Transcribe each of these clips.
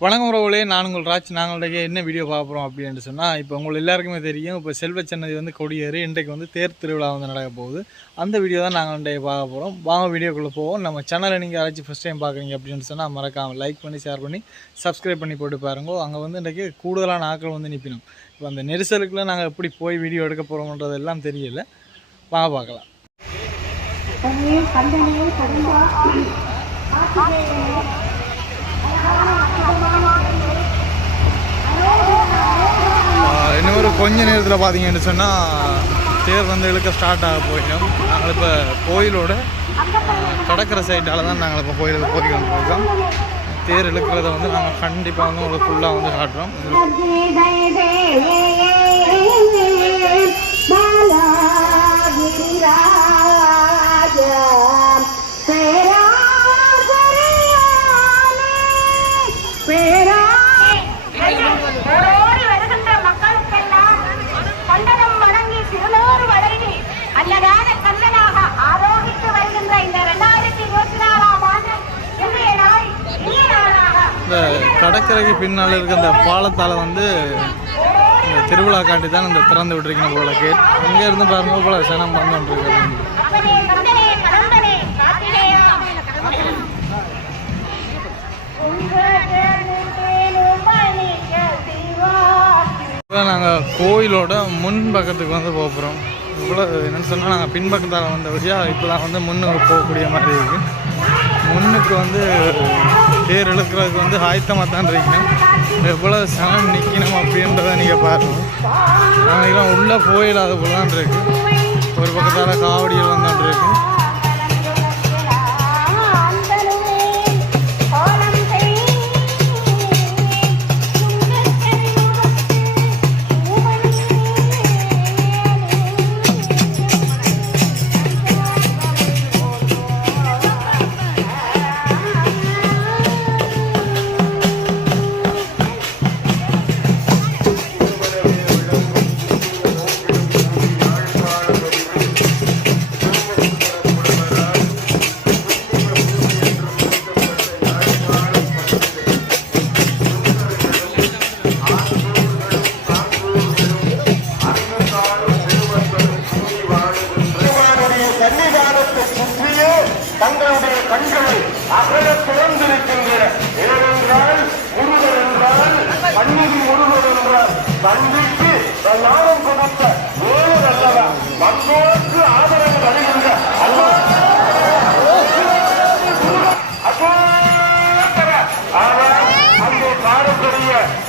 வணக்கம் உறவுகளே நான் உங்கள் ராஜ் நாங்களுடைய என்ன வீடியோ பார்க்குறோம் அப்படின்னு சொன்னால் இப்போ உங்களுக்கு எல்லாருக்குமே தெரியும் இப்போ செல்வச்சன்னதி வந்து கொடியேறு இன்றைக்கு வந்து தேர் திருவிழா வந்து நடக்க போகுது அந்த வீடியோ தான் நாங்கள் இன்றைக்கு பார்க்க போகிறோம் வாங்க வீடியோக்குள்ளே போவோம் நம்ம சேனலை நீங்கள் யாராச்சும் ஃபஸ்ட் டைம் பார்க்குறீங்க அப்படின்னு சொன்னால் மறக்காமல் லைக் பண்ணி ஷேர் பண்ணி சப்ஸ்கிரைப் பண்ணி போட்டு பாருங்க அங்கே வந்து இன்றைக்கு கூடுதலான ஆட்கள் வந்து நிற்பினோம் இப்போ அந்த நெரிசலுக்குலாம் நாங்கள் எப்படி போய் வீடியோ எடுக்க போகிறோம்ன்றது எல்லாம் தெரியல வாங்க பார்க்கலாம் கண்ணே இன்னும் ஒரு கொஞ்ச நேரத்தில் பார்த்தீங்கன்னு சொன்னால் தேர் வந்து இழுக்க ஸ்டார்ட் ஆக போயிடும். நாங்கள் இப்போ கோயிலோட கடற்கரை சைட்டால் தான் நாங்கள் இப்போ கோயிலுக்கு போய் கொண்டிருக்கோம். தேர் இழுக்கிறத வந்து நாங்கள் கண்டிப்பாக வந்து உங்களுக்கு ஃபுல்லாக வந்து காட்டுறோம். கடற்கரைக்கு பின்னால் இருக்க அந்த பாலத்தால் வந்து இந்த திருவிழா காட்டி தான் இந்த திறந்து விட்டுருக்கீங்க போல கேட் இங்கே இருந்து பாருங்க போல சனம் வந்து இப்போ நாங்கள் கோயிலோட முன் பக்கத்துக்கு வந்து போக போகிறோம் இவ்வளோ என்னென்னு சொன்னால் நாங்கள் பின்பக்கத்தால் வந்தபடியாக இப்போ தான் வந்து முன்னுக்கு போகக்கூடிய மாதிரி இருக்குது முன்னுக்கு வந்து தேர் இழுக்கிறதுக்கு வந்து ஆயத்தமாக தான் இருக்கணும். எவ்வளோ சனம் நிற்கணும் அப்படின்றத நீங்கள் பாருங்கள் நாங்கள் உள்ளே போயிடாத போல தான் இருக்குது ஒரு பக்கத்தால் காவடியில் வந்தான் இருக்குது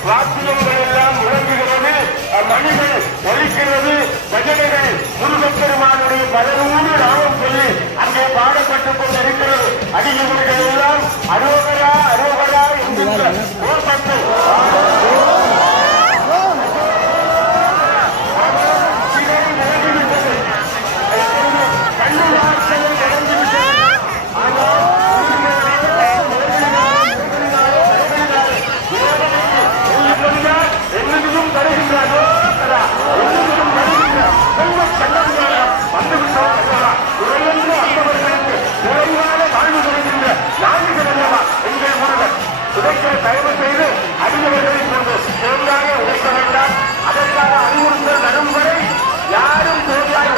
வாத்தியங்கள் எல்லாம் விளங்குகிறது மணிகள் ஒழிக்கிறது. பஜனைகள் முருகப்பெருமானுடைய பலனூறு நாமம் சொல்லி அங்கே பாடப்பட்டுக் கொண்டிருக்கிறது. அடியவர்கள் எல்லாம் அரோகரா அரோகரா என்கின்ற தயவு செய்து அடியவர்களை கொண்டு தேங்காய உழைக்க வேண்டாம். அதற்காக அறிவுறுத்தல் வரும் வரை யாரும் தேங்காய்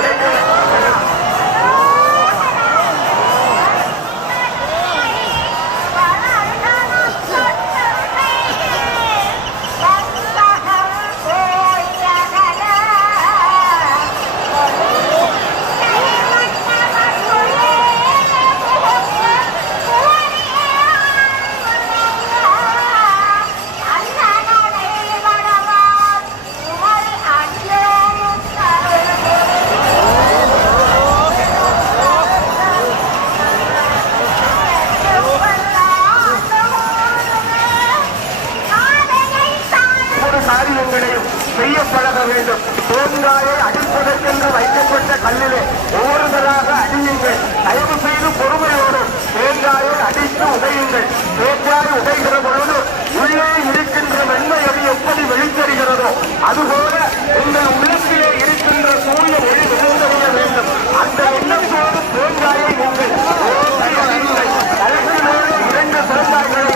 காரியங்களையும் செய்ய பழக வேண்டும். தேங்காயை அடிப்பதற்கென்று வைக்கப்பட்ட கல்லிலே ஒவ்வொருவராக அடியுங்கள் தயவு செய்து பொறுமையோடு தேங்காயை அடித்து உடையுங்கள். தேங்காய் உடைகிற பொழுது உள்ளே இருக்கின்ற வெண்மை அது எப்படி வெளித்தருகிறதோ அதுபோல உங்கள் உள்ளத்திலே இருக்கின்ற சூரிய ஒளி வெளித்தறிய வேண்டும். அந்த எண்ணத்தோடு தேங்காயை நீங்கள் ஓங்கி அடியுங்கள். கழுத்திலோடு இரண்டு தேங்காய்களை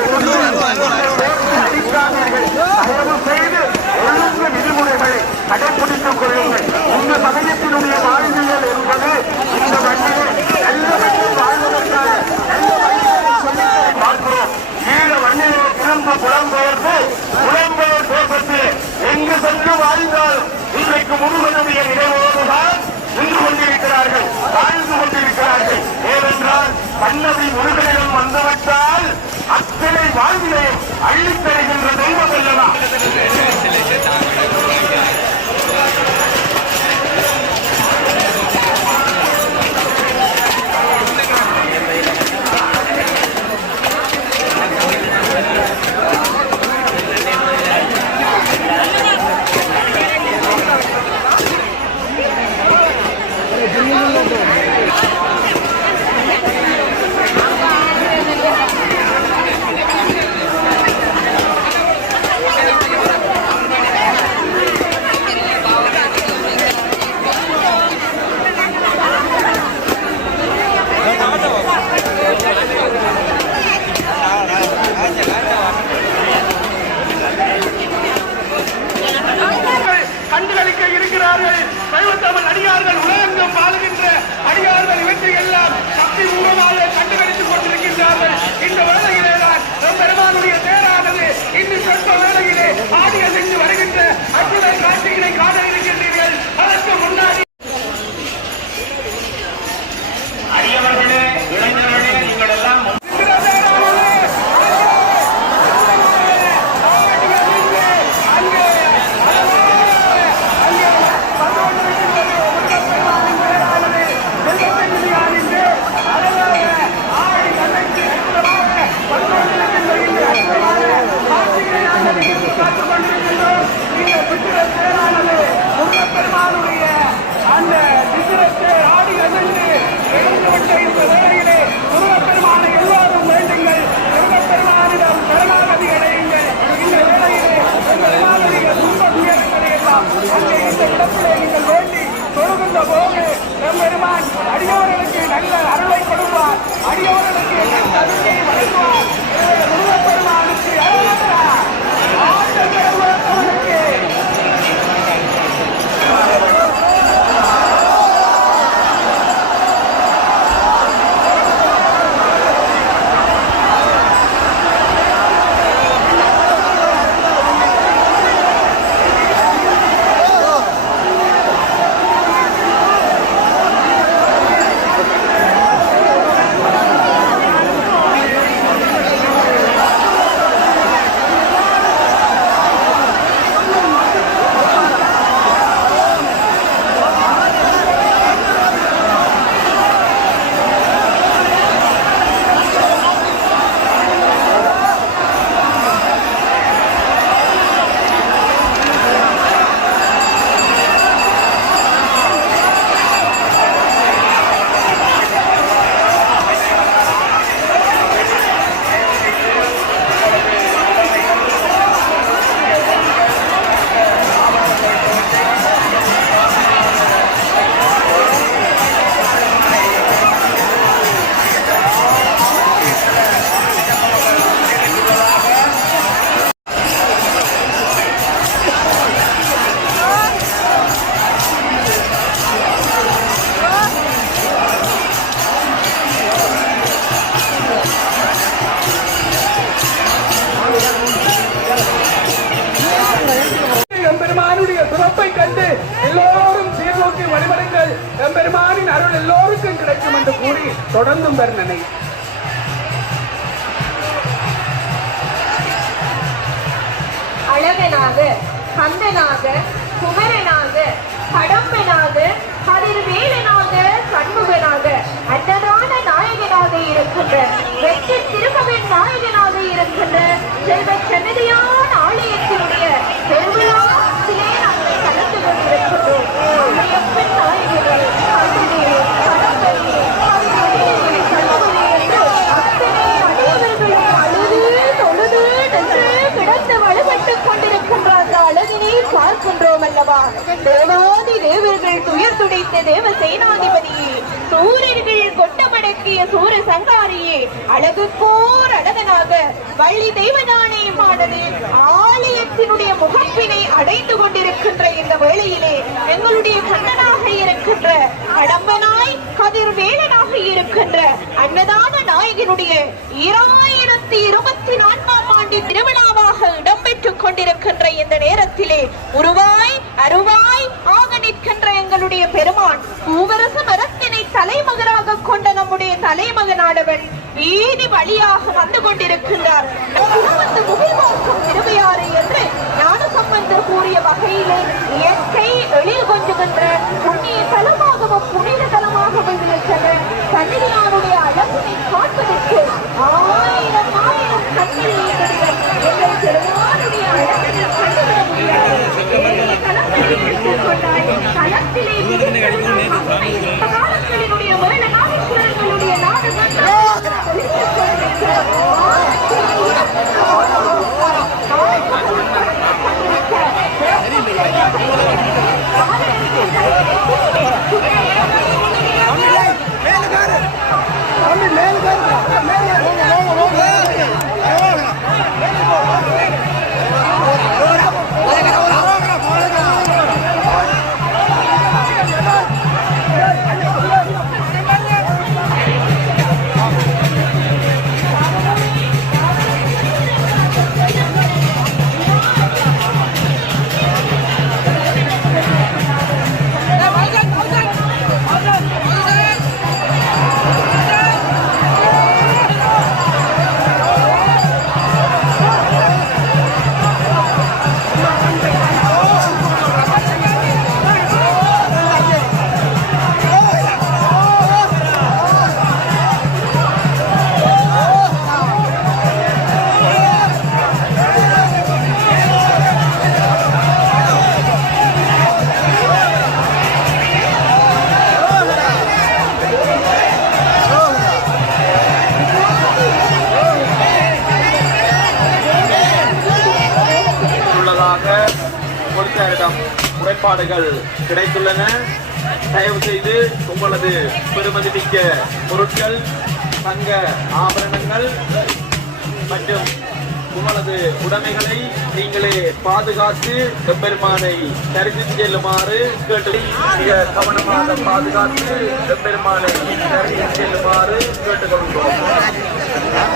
கடைபிடித்துக் கொள்ளுங்கள். இந்த சமயத்தினுடைய வாழ்வியல் என்பது இந்த வண்டியை நல்ல வண்டியை வாழ்வதற்கான நல்ல வண்டியை சொல்லித்தரை பார்க்கிறோம். ஈழ வண்டியை பிறந்து புலம்பெயர்ந்து புலம்பெயர் தேசத்து எங்கு சென்று வாழ்ந்தாலும் இன்றைக்கு முருகனுடைய நினைவோடுதான் நின்று கொண்டிருக்கிறார்கள் வாழ்ந்து கொண்டிருக்கிறார்கள். ஏனென்றால் சன்னதி முருகனிடம் வந்துவிட்டால் அத்தனை வாழ்விலையும் அள்ளித் தருகின்ற தெய்வம் அல்லவா? அருள் கிடைக்கும் என்று கூறி தொடர்ந்தும் வர்ணனை அழகனாக கந்தனாக குமரனாக கடம்பனாக கதிர்வேலனாக சண்முகனாக அன்னதான நாயகனாக இருக்கின்ற வெற்றி திருமகன் நாயகனாக இருக்கின்ற செல்வ சன்னதியான ஆலயத்தினுடைய பெருவிழாவிலே கலந்து கொண்டிருக்கின்றோம். அம்மையப்பன் அல்லவா தேவாதி தேவர்கள் துயர் துடைத்த தேவ சேனாதிபதியே சூரர்கள் கொட்டமடக்கிய சூர சங்காரியே அழகு போர் அழகனாக வள்ளி தெய்வநாணயமானது ஆலயத்தினுடைய முகப்பினை அடைந்து கொண்டிருக்கின்ற இந்த வேளையிலே எங்களுடைய கண்ணனாக இருக்கின்ற கடம்பனாய் கதிர்வேலனாக இருக்கின்ற அன்னதான நாயகனுடைய இராயிரத்தி இருபத்தி நான்காம் ஆண்டு திருவிழாவாக இடம் இடம்பெற்றுக் கொண்டிருக்கின்ற இந்த நேரத்திலே உருவாய் அருவாய் ஆக நிற்கின்ற எங்களுடைய பெருமான் பூவரச மரத்தினை தலைமகனாக கொண்ட நம்முடைய தலைமகனானவன் வீதி வழியாக வந்து கொண்டிருக்கின்றார். என்று ஞான சம்பந்தர் கூறிய வகையிலே இயற்கை எழில் கொஞ்சுகின்ற உள்ளதாக முறைப்பாடுகள் கிடைத்துள்ளன. தயவு செய்து உங்களது பெருமதிமிக்க பொருட்கள் தங்க ஆபரணங்கள் மற்றும் உங்களது உடைமைகளை நீங்களே பாதுகாத்து எம்பெருமானை தரிசித்து செல்லுமாறு கேட்டு மிக கவனமாக பாதுகாத்து எம்பெருமானை தரிசித்து செல்லுமாறு கேட்டுக்கொள்கிறோம்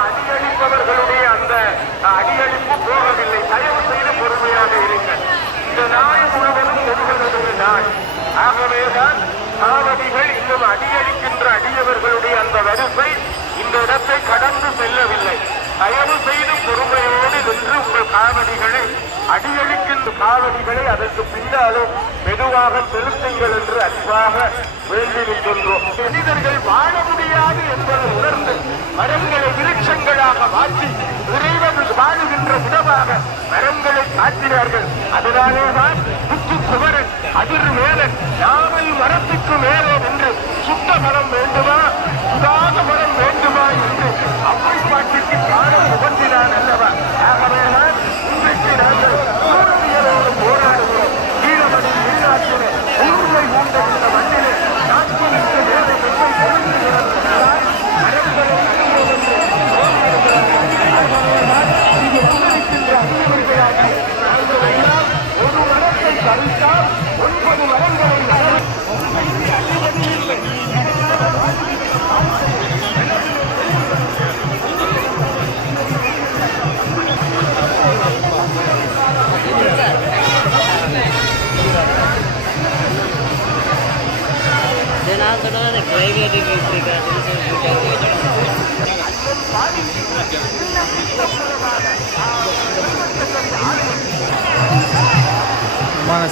அடியளிப்பவர்களுடைய அந்த அடியளிப்பு போகவில்லை தயவு செய்து பொறுமையாக இருங்கள் இந்த நாள் முழுவதும் ஒருவருடைய நாள் ஆகவேதான் காவடிகள் இன்னும் அடியளிக்கின்ற அடியவர்களுடைய அந்த வரிசை இந்த இடத்தை கடந்து செல்லவில்லை தயவு செய்து பொறுமையோடு நின்று உங்கள் காவடிகளை அடியளிக்கின்ற காவடிகளை அதற்கு பின்னாலும் மெதுவாக செலுத்துங்கள் என்று அன்பாக வேண்டி மனிதர்கள் வாழ முடியாது என்பதை உணர்ந்து மரங்களை விருட்சங்களாக மாற்றி இறைவன் வாழுகின்ற விதமாக மரங்களை காட்டினார்கள். அதனாலேதான் புத்து குமரன் அதிர் மேலன் நாவல் மரத்துக்கு மேலே நின்று சுத்த மரம் வேண்டுமா சுதாத மரம் வேண்டுமா என்று அவ்வை பாட்டிக்கு காலம் உகந்தினான் அல்லவா? ஆகவேதான் இன்றைக்கு நாங்கள்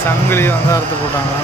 சங்கிலி வந்து அறுத்து போட்டாங்க.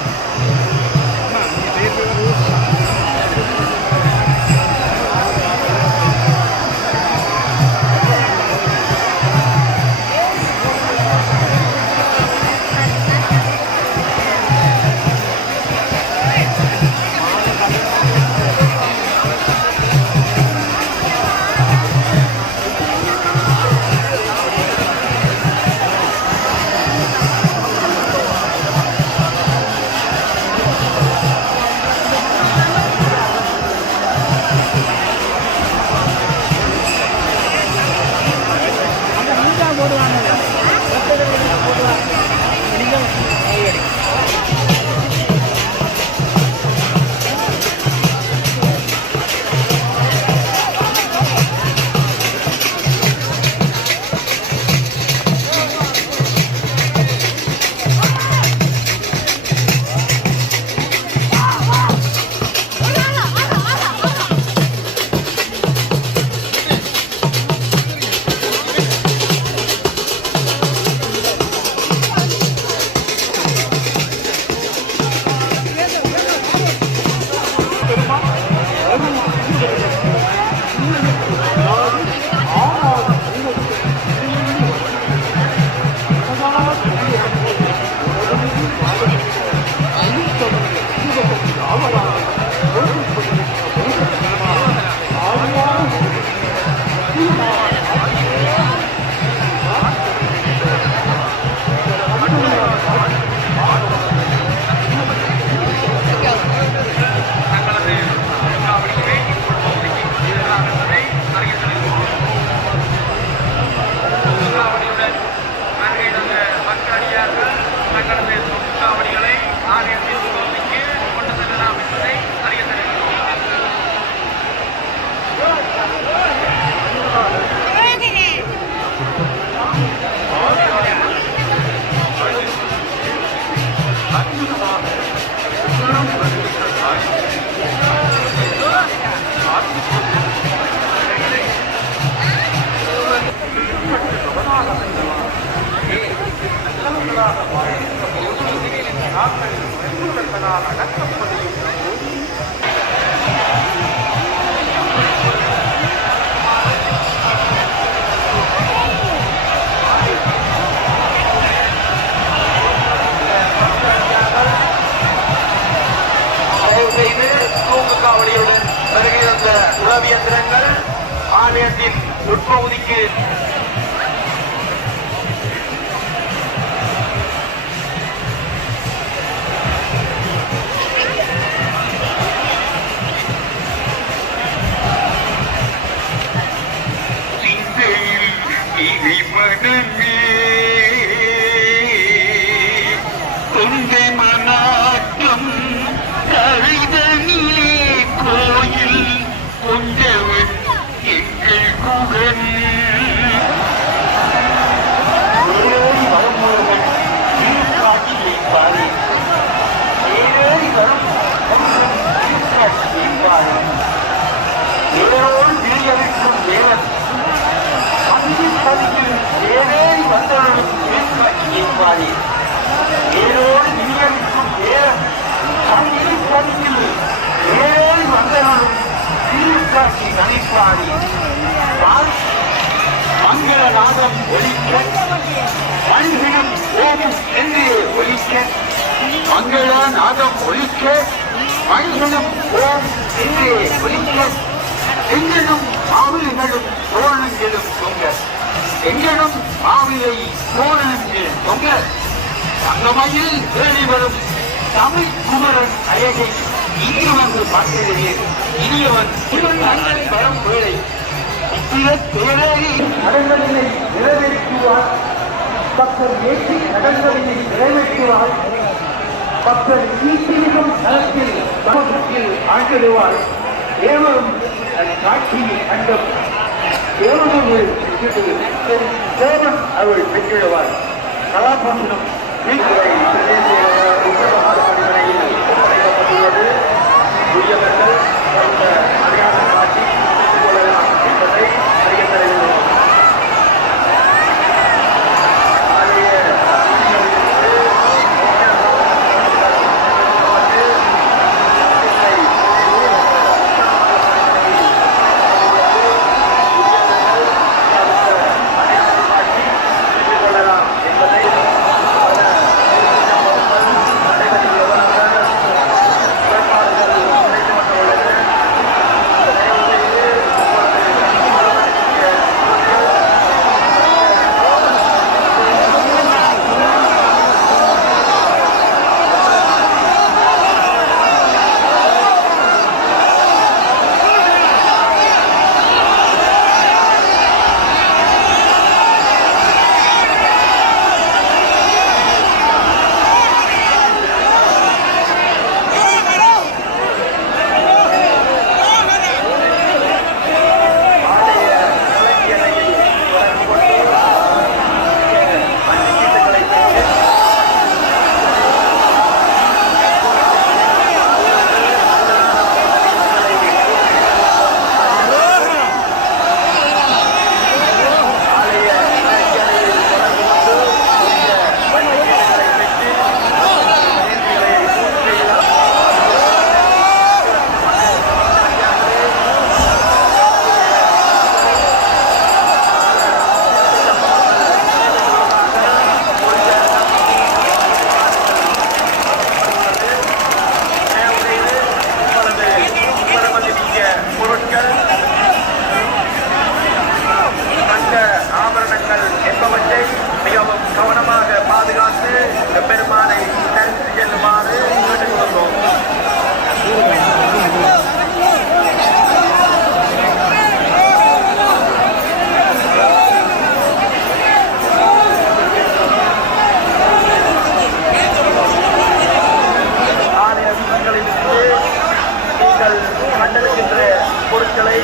ஓடும் என்று ஒலிக்க மங்களநாதம் ஒழிக்க மனிதனும் ஓம் என்று ஒலிக்க எங்கனும் மாவிலிகளும் தோழங்களும் தொங்க எங்கனும் மாவிலை தோழங்கள் தொங்க தங்கமையில் தேடி வரும் தமிழ் குமரன் அழகை இங்கு வந்து பார்க்கிறேன் இனியவன் இவன் அண்ணன் வரும் வேளை கடன்களினை நிறைவேற்றுவார் பக்தர் ஏற்றி கடன்களினை நிறைவேற்றுவார். பக்தர் ஈட்டிலும் தளத்தில் சமூகத்தில் ஆண்டிடுவார் தேவரும் காட்சி காட்சியில் கண்டும். தேவன் அவள் பெற்றிடுவார் கலாபாசனம் வீட்டுரை. அவர்கள் கண்டெடுக்கின்ற பொருட்களை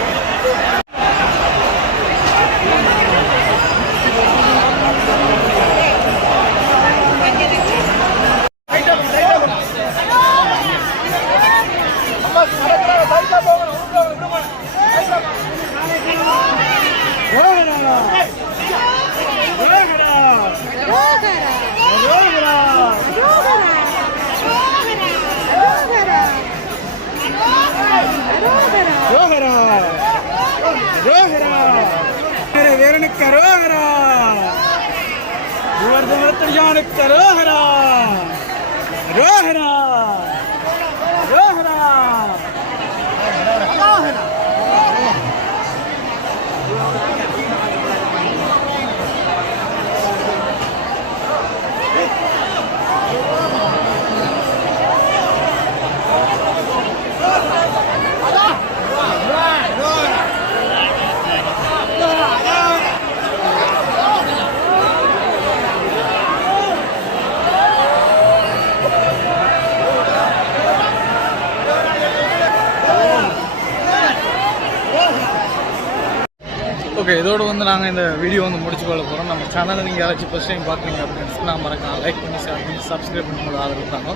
நாங்கள் இந்த வீடியோ வந்து முடிச்சு கொள்ள போகிறோம் நம்ம சேனலை நீங்கள் யாராச்சும் ஃபஸ்ட் டைம் பார்க்குறீங்க அப்படின்னு நான் மறக்காம லைக் பண்ணி ஷேர் பண்ணி சப்ஸ்கிரைப் பண்ணி உங்களோட ஆதரவு தாங்க.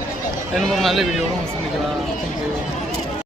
ரெண்டு மூணு நல்ல வீடியோவும் சந்திக்கலாம். தேங்க்யூ